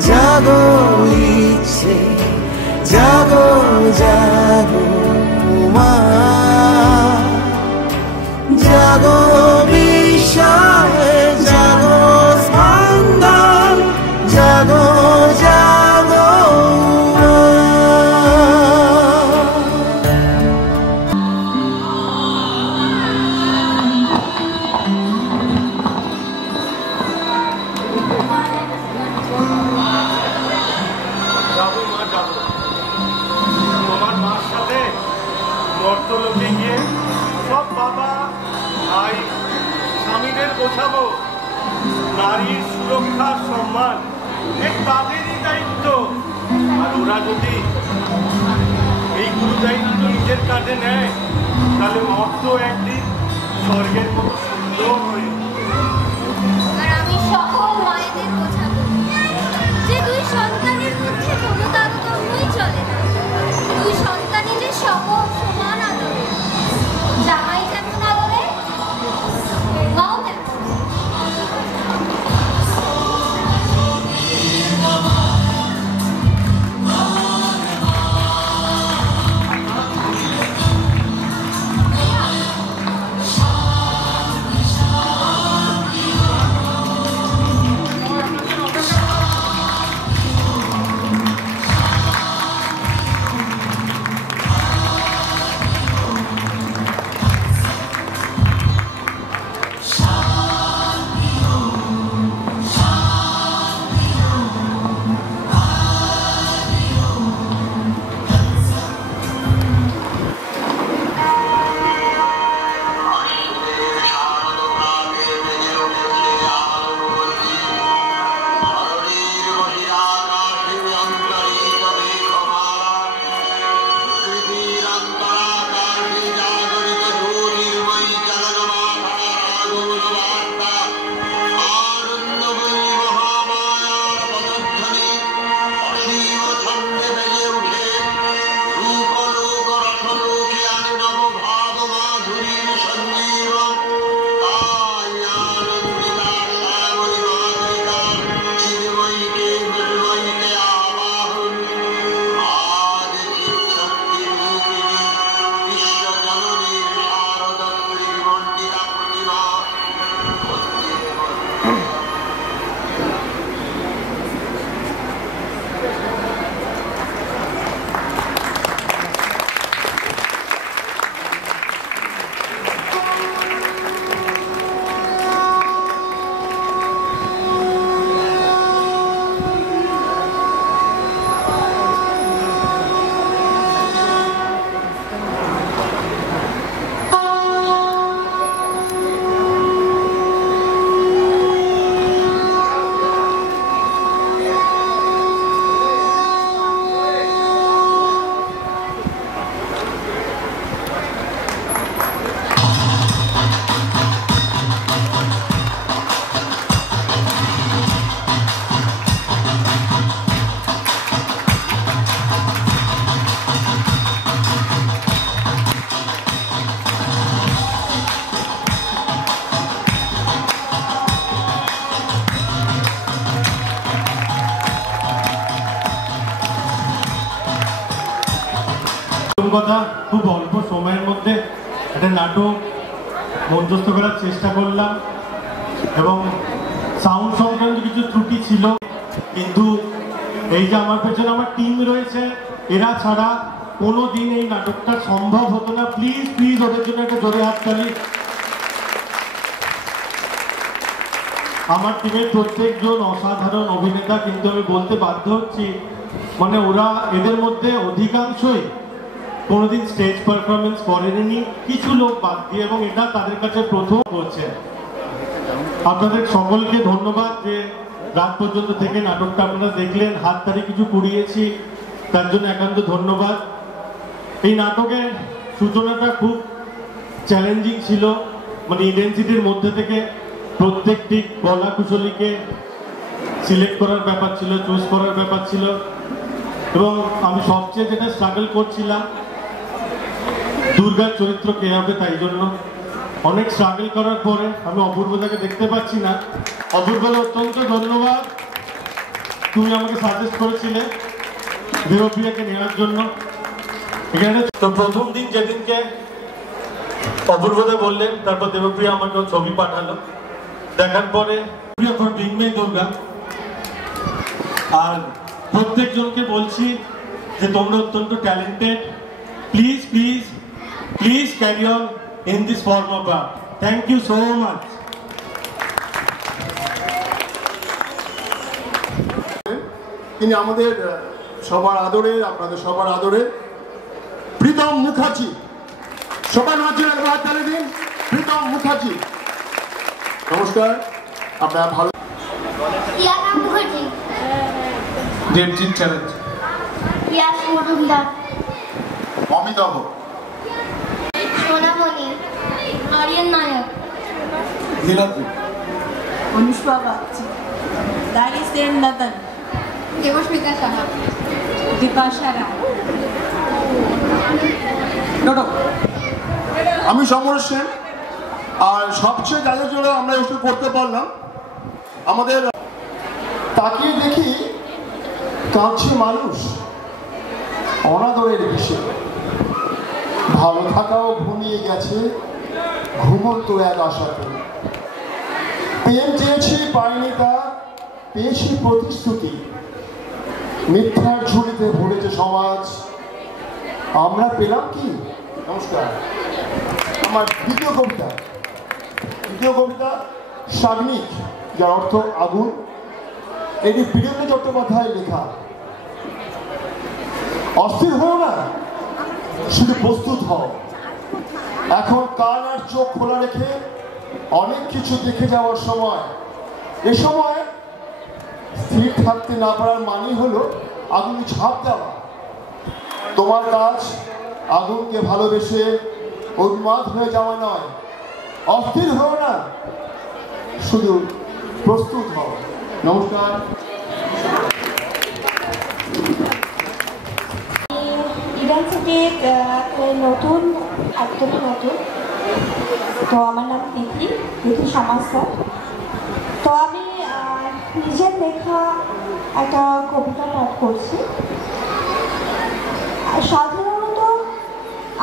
জাগো ইচ্ছে, জাগো জাগো উমা, জাগো বিষয়, জাগো স্পন্দন, জাগো জাগো উমা। যাবো মা, যাবো। তোমার মার সাথে মর্তলোকে গিয়ে সব বাবা ভাই স্বামীদের বোঝাবো নারীর সুরক্ষা সম্মান এই তাদেরই দায়িত্ব। আর ওরা যদি এই গুরু দায়িত্ব নিজের কাঁধে নেয় তাহলে মর্ত একদিন স্বর্গের মতো সুন্দর হয়ে। আর আমি সকল মায়েদের বোঝাবো যে দুই সন্তানের মধ্যে কোনো তারতম্যই চলে না। দুই সন্তানই যে সমান আদরে, জামাই যেমন আদরে মাও তেমন। কথা খুব অল্প সময়ের মধ্যে একটা নাটক মঞ্চস্থ করার চেষ্টা করলাম এবং সাউন্ড সংক্রান্ত কিছু ত্রুটি ছিল, কিন্তু এই যে আমার পেছনে আমার টিম রয়েছে, এরা ছাড়া কোনো দিন এই নাটকটা সম্ভব হতো না। প্লিজ প্লিজ ওদের জন্য একটা জোরে হাততালি। আমার টিমের প্রত্যেকজন অসাধারণ অভিনেতা, কিন্তু আমি বলতে বাধ্য হচ্ছি মানে ওরা এদের মধ্যে অধিকাংশই কোনোদিন স্টেজ পারফরমেন্স করেনি, কিছু লোক বাদ দিয়ে, এবং এটা তাদের কাছে প্রথম করছে। আপনাদের সকলকে ধন্যবাদ যে রাত পর্যন্ত থেকে নাটকটা আপনারা দেখলেন, হাততালি কিছু কুড়িয়েছি, তার জন্য একান্ত ধন্যবাদ। এই নাটকের সূচনাটা খুব চ্যালেঞ্জিং ছিল, মানে ইডেন্সিটির মধ্যে থেকে প্রত্যেকটি কলা কুশলীকে সিলেক্ট করার ব্যাপার ছিল, চুজ করার ব্যাপার ছিল, এবং আমি সবচেয়ে যেটা স্ট্রাগল করছিলাম দুর্গার চরিত্র কে হবে, তাই জন্য অনেক স্ট্রাগল করার পরে আমি অপূর্বদাকে দেখতে পাচ্ছি না। অপূর্বদা অত্যন্ত ধন্যবাদ, তুমি আমাকে সাজেস্ট করেছিলে দেবপ্রিয়াকে নেওয়ার জন্য। এখানে তো প্রথম দিন যেদিনকে অপূর্বদা বললেন, তারপর দেবপ্রিয়া আমাকে ছবি পাঠালো, দেখার পরে ফর বিং মে দুর্গা। আর প্রত্যেকজনকে বলছি যে তোমরা অত্যন্ত talented, please please please carry on in this form of art. Thank you so much. তিনি আমাদের সবার আদরের, আপনাদের সবার আদরের প্রীতম মুখার্জি। সবাই নজর একবার তালে দিন, প্রীতম মুখার্জি। নমস্কার, আপনারা ভালো। দেবজিৎ চ্যাটার্জি, মজুমদার, অমিতাভ, সোনামণি, আরিয়ান নায়ক, নীলাদ্রি, অনুষ্কা বাগচি, দারি সেন নদন, দেবস্মিতা সাহা, দীপাশা রায়। আমি সমর সেন। আর সবচেয়ে যাদের জন্য আমরা এসব করতে পারলাম, আমাদের তাকিয়ে দেখি কাঁদছে মানুষ অনাদরের বিষয়। ভালো থাকাও ঘুমিয়ে গেছে ঘুমন্ত এক আশাতে। প্রেম চেয়েছি পাইনি, তা পেয়েছি প্রতিশ্রুতি। মিথ্যার ঝুলিতে ভরেছে সমাজ, আমরা পেলাম কি? নমস্কার। আমার দ্বিতীয় কবিতা সাগ্নিক, যার অর্থ আগুন। এটি বীরেন্দ্র চট্টোপাধ্যায় লেখা। অস্থির হও না, শুধু প্রস্তুত হও। এখন কান আর চোখ খোলা রেখে অনেক কিছু দেখে যাওয়ার সময়। এ সময় স্থির থাকতে না পারার মানেই হলো আগুনে ঝাঁপ দেওয়া। তোমার কাজ আগুনকে ভালোবেসে উন্মাদ হয়ে যাওয়া নয়। অস্থির হও না, শুধু প্রস্তুত হও। নমস্কার। ইরান থেকে নতুন, একদমই নতুন। তো আমার নাম তিথি সামাস্যার। তো আমি নিজের লেখা একটা কবিতা পাঠ করছি। সাধারণত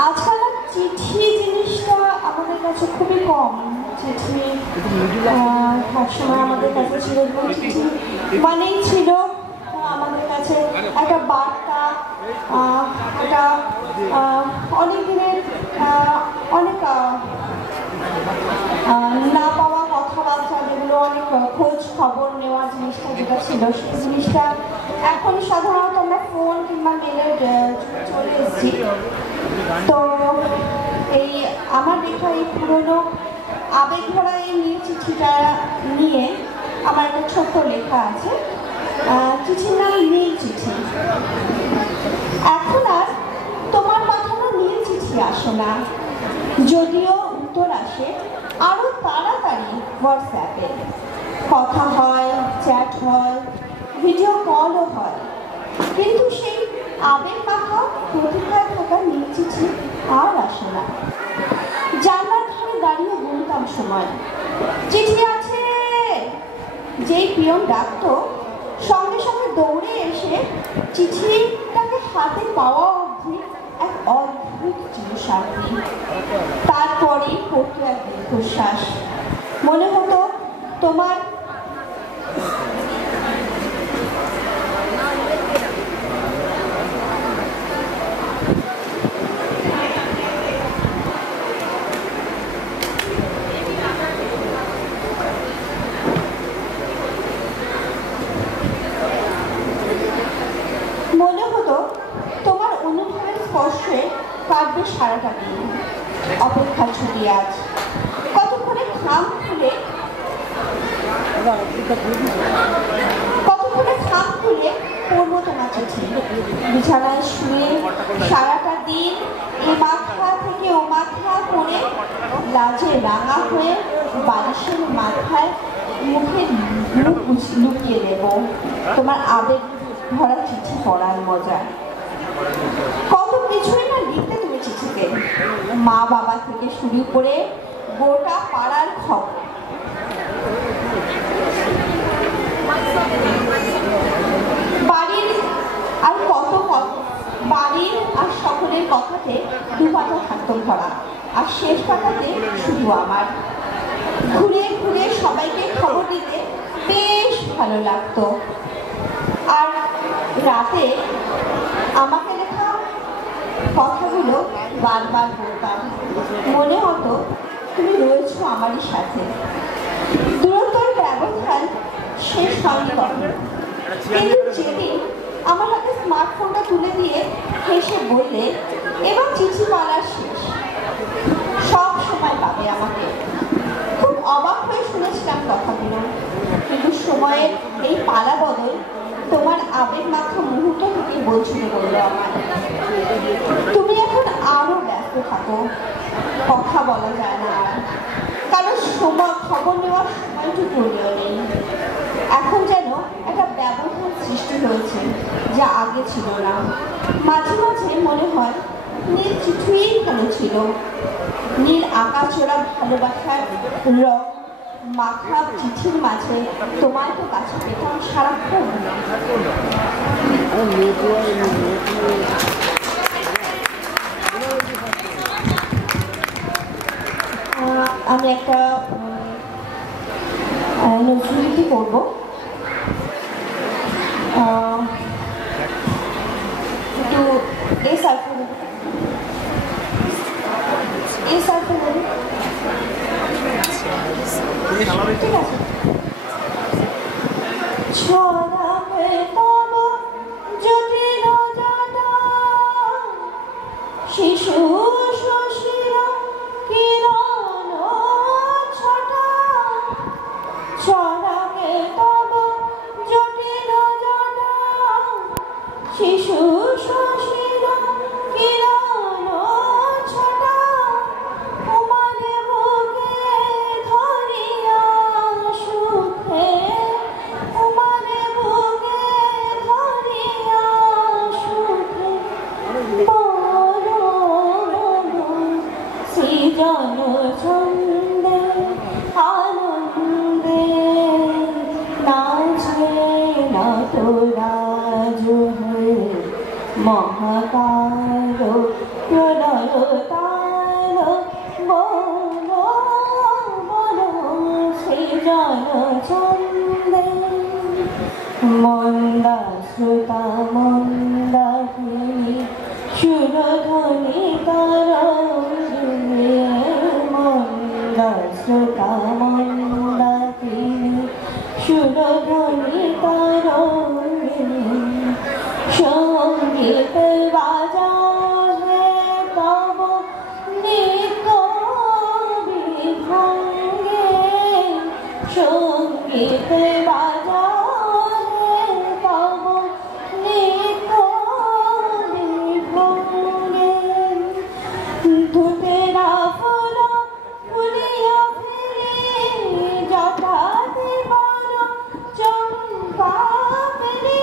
আজকাল চিঠি জিনিসটা আমাদের কাছে খুবই কম। চিঠি একসময় আমাদের কাছে ছিল, চিঠি মানেই ছিল আমাদের কাছে একটা বার্তা, একটা অনেক দিনের অনেক না পাওয়া কথাবার্তা, যেগুলো অনেক খোঁজ খবর নেওয়া জিনিসটা যেটা ছিল, সেই জিনিসটা এখন সাধারণত আমরা ফোন কিংবা মেলের চলে এসেছি। তো এই আমার লেখা এই পুরোনো আবেগ ভরা এই নীল চিঠিটা নিয়ে আমার একটা ছোট্ট লেখা আছে। চিঠির নাম নীল চিঠি। এখন আর তোমার পাঠানো নীল চিঠি আসে না, যদিও উত্তর আসে আরো তাড়াতাড়ি হোয়াটসঅ্যাপে। কথা হয়, চ্যাট হয়, ভিডিও কলও হয়, কিন্তু সেই আবেগ মাখা প্রতিভায় থাকা নীল চিঠি আর আসে না। জানলার ধারে দাঁড়িয়ে গুনতাম সময়, চিঠি আছে। যেই পিয়ন ডাকতো, সঙ্গে সঙ্গে দৌড়ে এসে চিঠিটাকে হাতে পাওয়া অবধি এক অদ্ভুত চিরশান্তি। তারপরেই পড়তো এক দীর্ঘশ্বাস। মনে হতো তোমার অনুভবের স্পর্শে কাটবে সারাটা দিন। অপেক্ষা ছুটি আজ কতক্ষণে খাম খুলে পড়বো তোমার চিঠি। বিছানায় শুয়ে সারাটা দিন এ মাথা থেকে ও মাথা করে লাজে রাঙা হয়ে বালিশের মাথায় মুখে মুখ লুকিয়ে দেব তোমার আবেগ ভরা চিঠি পড়ার মজা। কত কিছুই না লিখতে তুমি চিঠিতে, মা বাবা থেকে শুরু করে গোটা পাড়ার খবর। বাড়ির আর সকলের কথাতে দু পাতা থাকতো ভরা, আর শেষ পাতাতে শুধু আমার। ঘুরে ঘুরে সবাইকে খবর দিতে বেশ ভালো লাগতো। আর রাতে আমাকে লেখা কথাগুলো বারবার বলতাম। মনে হতো তুমি রয়েছো আমারই সাথে। দূরত্বর ব্যবধান শেষ হয়নি কখনো, কিন্তু যেদিন আমার হাতে স্মার্টফোনটা তুলে দিয়ে হেসে বললে এবার চিঠি পালার শেষ, সব সময় পাবে আমাকে। খুব অবাক হয়ে শুনেছিলাম কথাগুলো, কিন্তু সময়ের এই পালা বদল তোমার আবেগ মাখা মুহূর্ত থেকে বলছিল বললো আমার। তুমি এখন আরো ব্যস্ত থাকো, কথা বলা যায় না আর। কারো সময় খবর নেওয়ার সময়টুকুও নেই। এখন যেন একটা ব্যবধান সৃষ্টি হয়েছে, যা আগে ছিল না। মাঝে মাঝে মনে হয় নীল চিঠিই ভালো ছিল। নীল আকাশোড়া ভালোবাসার রং মাখা চিঠির মাঝে তোমায় তো কাছে পেতাম সারাক্ষণ। আমি একটা নজরুলগীতি করবো। একটু এই সার্ফে ঠিক আছে। ছড়াবে তব জটিল জানা শিশু শশীর কিরণ ছটা। ছড়াবে তব জটিল জানা শিশু শশীর কিরণ ছটা। উমানে বুকে ধরিয়া সুখে, উমানে বুকে ধরিয়া সুখে সৃজন ছন্দে আনন্দে নাচে না তোরা জুহে মহাকাল প্রলয় তাল বলো বলো সৃজন ছন্দে। মন্দা শ্রোতা মন্দাকিনী সুরধ্বনি তরঙ্গে। মন্দা শ্রোতা মন্দাকিনী সুরধ্বনি তরঙ্গে। সঙ্গীত বাজা হে তব নিত্য বিভঙ্গে। সঙ্গীত বাজা হে তব নিত্য বিভঙ্গে। ধুতেরা ফুল ফুলিয়া ফিরে যথা দেবার চম্পা পেলে।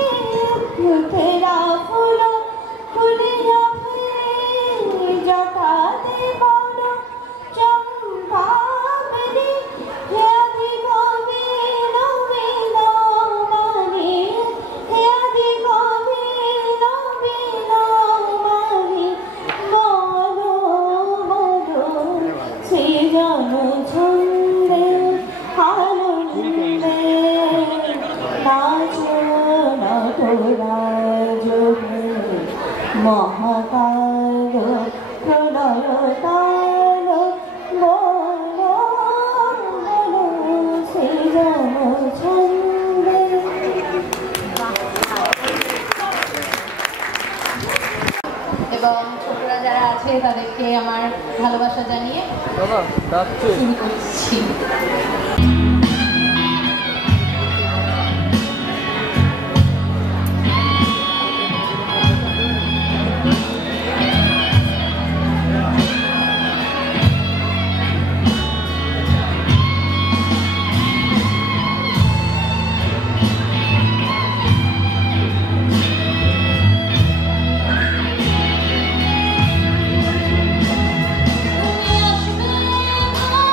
ধুতেরা ফুল ফুলিয়া ফিরে যথা দেবার চম্পা পেলে। হে দিগবে নবে নামানি, হে দিগবে নবে নামানি। বলো বলো সৃজন ছন্দে আনন্দে নাচো না তোরা জোরে মহাকাল প্রলয় তাল বলো বলো সৃজন ছন্দে। এবং ছোটরা যারা আছে তাদেরকে আমার ভালোবাসা জানিয়ে শুরু করছি। তুমি আসবে আমার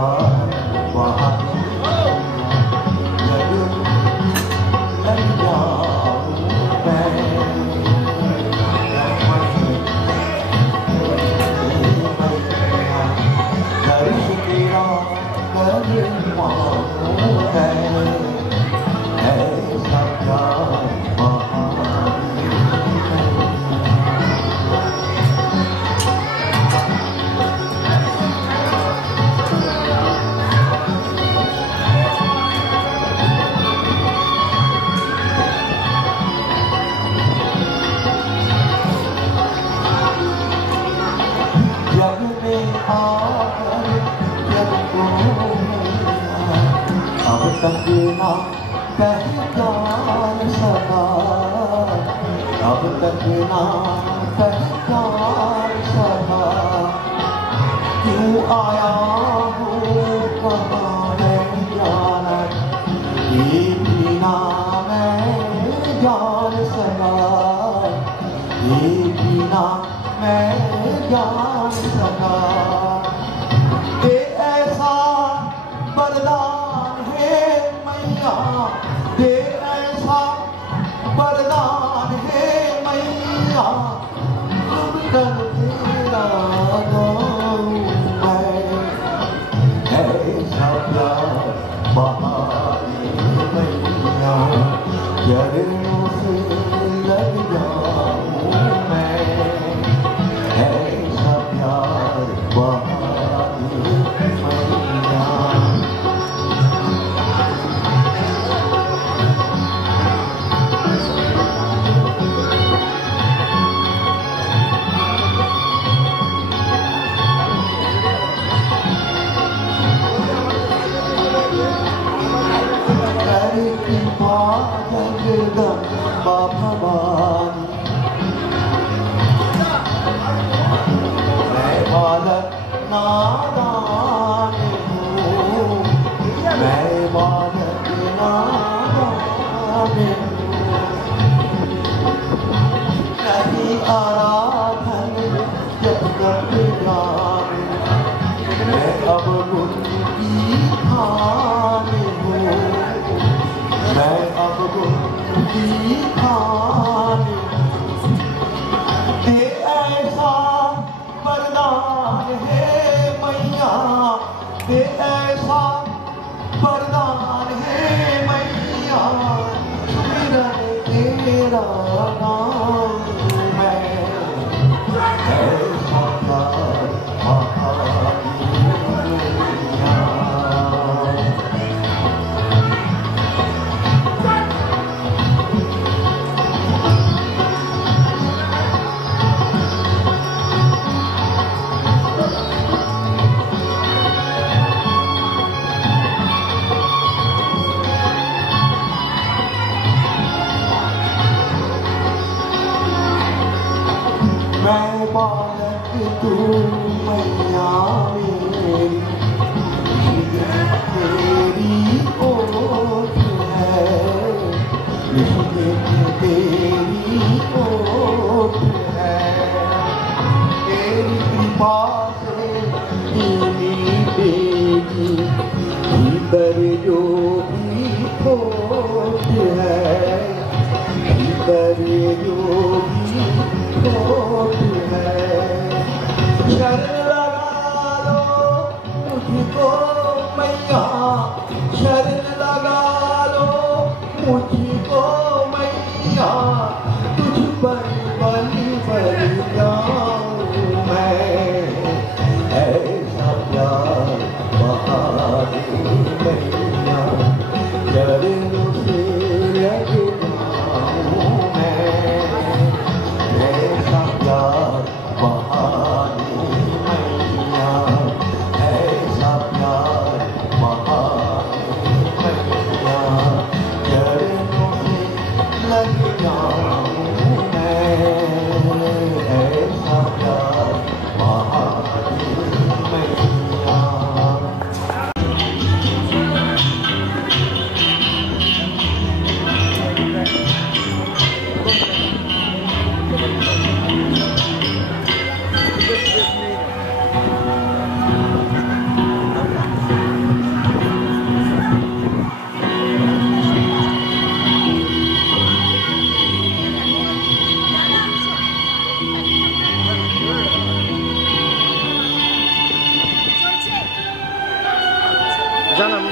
प्यार वहाँ लग जाऊं दर्श तेरा कर मानूं ऐसा प्यार वहाँ जग में आकर जग को अब तक ना पहचान सका अब तक ना पहचान सका क्यों आया हूँ कहाँ नहीं जाना ये भी ना मैं जान सका ये भी ना मैं जान सका ये ऐसा वरदान है मैया ये ऐसा वरदान है मैया तुम कर तेरा गाऊं मैं ऐसा प्यार बहाने मैया चरणों से लग जाऊं मैं ऐसा प्यार बहाने मैया जगदम्बा भवानी मैं बालक नादान हूँ मैं बालक नादान नहीं आराधन जब तक जान मैं अब उनकी खान हूँ मैं अब उनकी खान ये ऐसा वरदान है मैया ये ऐसा वरदान है मैया सुमिरन तेरा नाम मैं ऐसा प्यार बहाने मैया मैं बालक तू मैया मेरी तेरी ओट है तेरी ओट है तेरी कृपा से मेरी बेटी भीतर जो भी खोट है भीतर जो भी खोट है शरण लगा लो मुझको मैया शरण लगा लो मुझको मैया तुझ पर बलि बन जाऊं मैं ऐसा प्यार बहाने मैया चरणों से लग जाऊं मैं ऐसा प्यार बहाने मैया ऐसा प्यार बहाने জানাম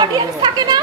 অডিয়েন্স থাকে না